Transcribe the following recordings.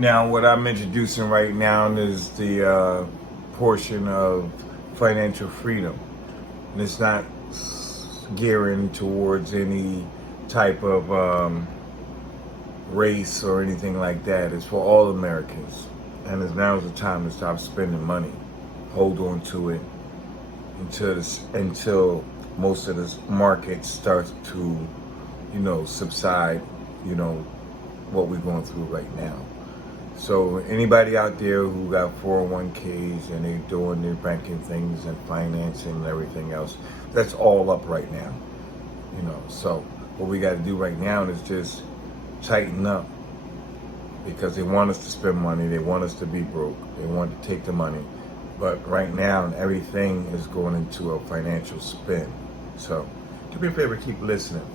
Now, what I'm introducing right now is the portion of financial freedom. And it's not gearing towards any type of race or anything like that. It's for all Americans. And now's the time to stop spending money. Hold on to it until most of this market starts to, subside, what we're going through right now. So anybody out there who got 401ks and they're doing their banking things and financing and everything else, that's all up right now. So what we got to do right now is just tighten up, because they want us to spend money, they want us to be broke, they want to take the money. But right now, everything is going into a financial spin. So do me a favor, keep listening.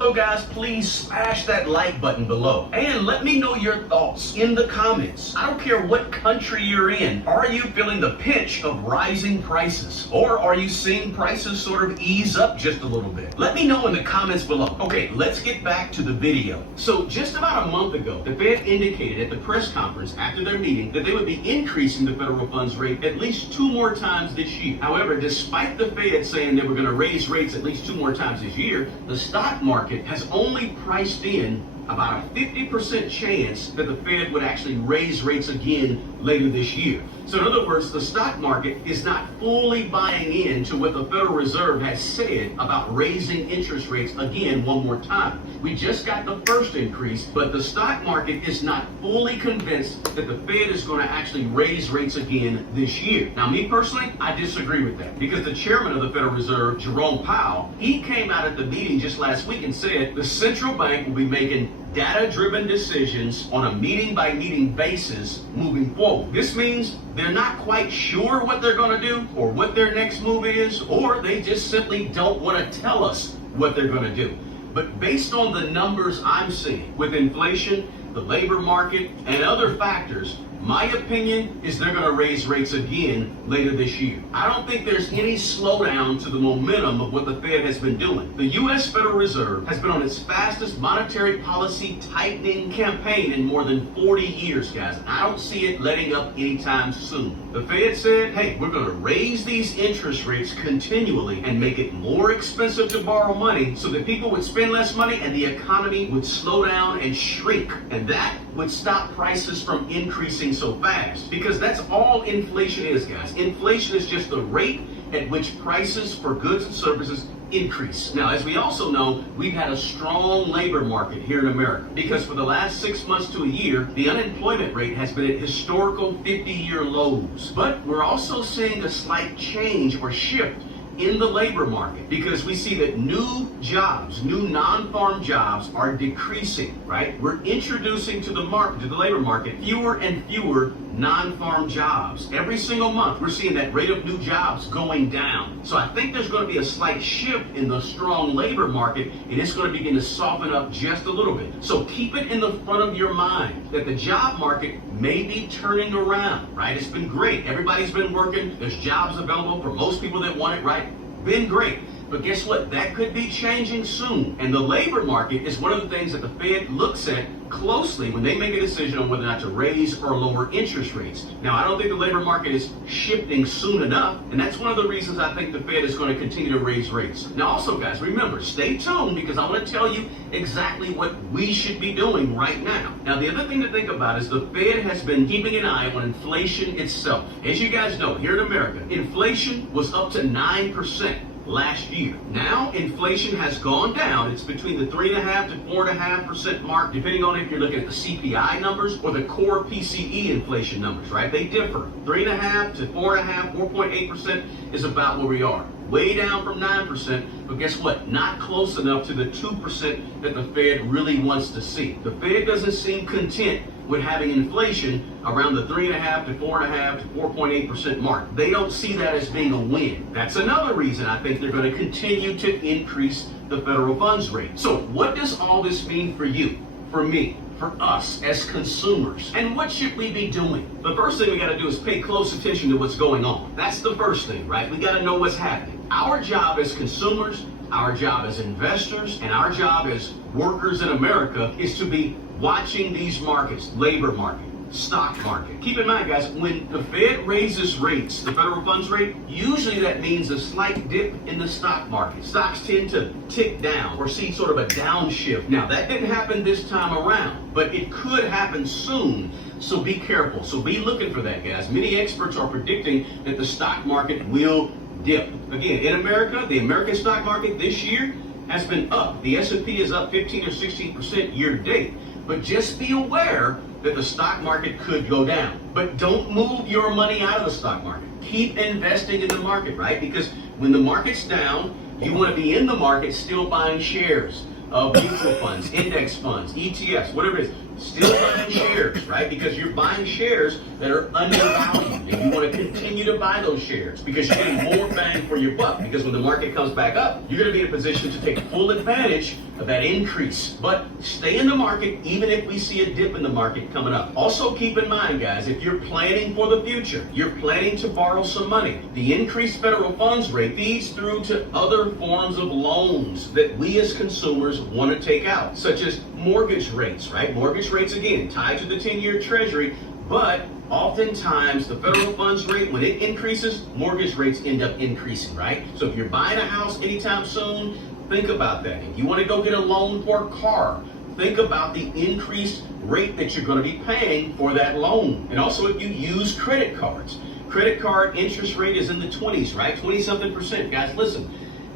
So guys, please smash that like button below and let me know your thoughts in the comments. I don't care what country you're in. Are you feeling the pinch of rising prices? Or are you seeing prices sort of ease up just a little bit? Let me know in the comments below. Okay, let's get back to the video. So just about a month ago, the Fed indicated at the press conference after their meeting that they would be increasing the federal funds rate at least 2 more times this year. However, despite the Fed saying they were going to raise rates at least 2 more times this year, the stock market has only priced in about a 50% chance that the Fed would actually raise rates again later this year. So in other words, the stock market is not fully buying into what the Federal Reserve has said about raising interest rates again 1 more time. We just got the first increase, but the stock market is not fully convinced that the Fed is going to actually raise rates again this year. Now, me personally, I disagree with that, because the chairman of the Federal Reserve, Jerome Powell, he came out at the meeting just last week and said the central bank will be making data-driven decisions on a meeting-by-meeting basis moving forward. This means they're not quite sure what they're going to do or what their next move is, or they just simply don't want to tell us what they're going to do. But based on the numbers I'm seeing with inflation, the labor market, and other factors, my opinion is they're going to raise rates again later this year. I don't think there's any slowdown to the momentum of what the Fed has been doing. The U.S. Federal Reserve has been on its fastest monetary policy tightening campaign in more than 40 years, guys. I don't see it letting up anytime soon. The Fed said, hey, we're going to raise these interest rates continually and make it more expensive to borrow money so that people would spend less money and the economy would slow down and shrink. And that would stop prices from increasing so fast, because that's all inflation is, guys. Inflation is just the rate at which prices for goods and services increase. Now, as we also know, we've had a strong labor market here in America, because for the last 6 months to a year, the unemployment rate has been at historical 50-year lows. But we're also seeing a slight change or shift in the labor market, because we see that new jobs, new non-farm jobs are decreasing, right? We're introducing to the market, to the labor market, fewer and fewer non-farm jobs. Every single month, we're seeing that rate of new jobs going down. So I think there's going to be a slight shift in the strong labor market, and it's going to begin to soften up just a little bit. So keep it in the front of your mind that the job market may be turning around, right? It's been great. Everybody's been working. There's jobs available for most people that want it, right? Been great. But guess what? That could be changing soon. And the labor market is one of the things that the Fed looks at closely when they make a decision on whether or not to raise or lower interest rates. Now, I don't think the labor market is shifting soon enough, and that's one of the reasons I think the Fed is going to continue to raise rates. Now, also, guys, remember, stay tuned, because I want to tell you exactly what we should be doing right now. Now, the other thing to think about is the Fed has been keeping an eye on inflation itself. As you guys know, here in America, inflation was up to 9% last year. Now, inflation has gone down. It's between the 3.5% to 4.5% mark, depending on if you're looking at the CPI numbers or the core PCE inflation numbers, right? They differ. 3.5% to 4.5%, 4.8% is about where we are. Way down from 9%, but guess what? Not close enough to the 2% that the Fed really wants to see. The Fed doesn't seem content with having inflation around the 3.5% to 4.5% to 4.8% mark. They don't see that as being a win. That's another reason I think they're going to continue to increase the federal funds rate. So what does all this mean for you, for me, for us as consumers? And what should we be doing? The first thing we got to do is pay close attention to what's going on. That's the first thing, right? We got to know what's happening. Our job as consumers Our job as investors and our job as workers in America is to be watching these markets, labor market, stock market. Keep in mind, guys, when the Fed raises rates, the federal funds rate, usually that means a slight dip in the stock market. Stocks tend to tick down or see sort of a downshift. Now, that didn't happen this time around, but it could happen soon. So be careful. So be looking for that, guys. Many experts are predicting that the stock market will dip. Again, in America, the American stock market this year has been up. The S&P is up 15 or 16% year to date. But just be aware that the stock market could go down. But don't move your money out of the stock market. Keep investing in the market, right? Because when the market's down, you want to be in the market still buying shares of mutual funds, index funds, ETFs, whatever it is. Still buying shares, right? Because you're buying shares that are undervalued, and you want to continue to buy those shares because you're getting more bang for your buck. Because when the market comes back up, you're going to be in a position to take full advantage of that increase. But stay in the market even if we see a dip in the market coming up. Also keep in mind, guys, if you're planning for the future, you're planning to borrow some money, the increased federal funds rate feeds through to other forms of loans that we as consumers want to take out, such as mortgage rates, right? Mortgage rates, again, tied to the 10-year treasury, but oftentimes the federal funds rate, when it increases, mortgage rates end up increasing, right? So if you're buying a house anytime soon, think about that. If you want to go get a loan for a car, think about the increased rate that you're going to be paying for that loan. And also if you use credit cards, credit card interest rate is in the 20s, right? 20-something%. Guys, listen.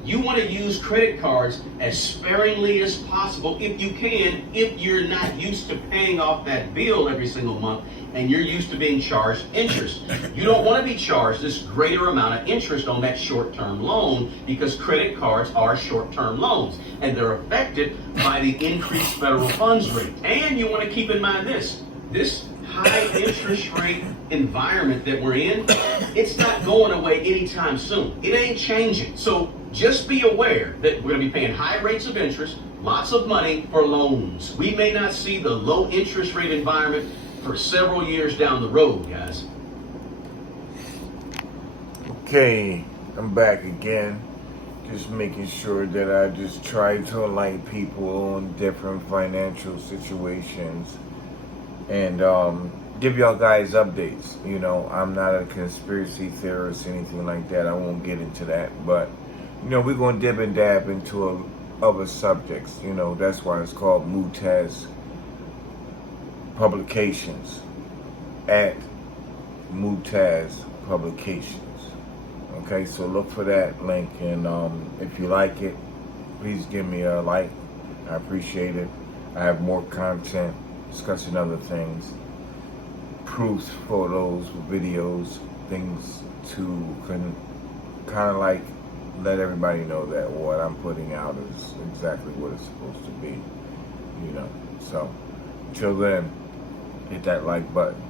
You want to use credit cards as sparingly as possible if you can, if you're not used to paying off that bill every single month and you're used to being charged interest. You don't want to be charged this greater amount of interest on that short-term loan because credit cards are short-term loans and they're affected by the increased federal funds rate. And you want to keep in mind this high interest rate environment that we're in, it's not going away anytime soon. It ain't changing. So just be aware that we're going to be paying high rates of interest, lots of money for loans. We may not see the low interest rate environment for several years down the road, guys. Okay, I'm back again. Just making sure that I just try to enlighten people on different financial situations and give y'all guys updates. You know, I'm not a conspiracy theorist, anything like that. I won't get into that, but you know, we're going to dib and dab into other subjects. You know, that's why it's called Mutaz Publications, at Mutaz Publications. Okay, so look for that link, and if you like it, please give me a like. I appreciate it. I have more content discussing other things, proofs, photos, videos, things to kind of like let everybody know that what I'm putting out is exactly what it's supposed to be, you know. So until then, hit that like button.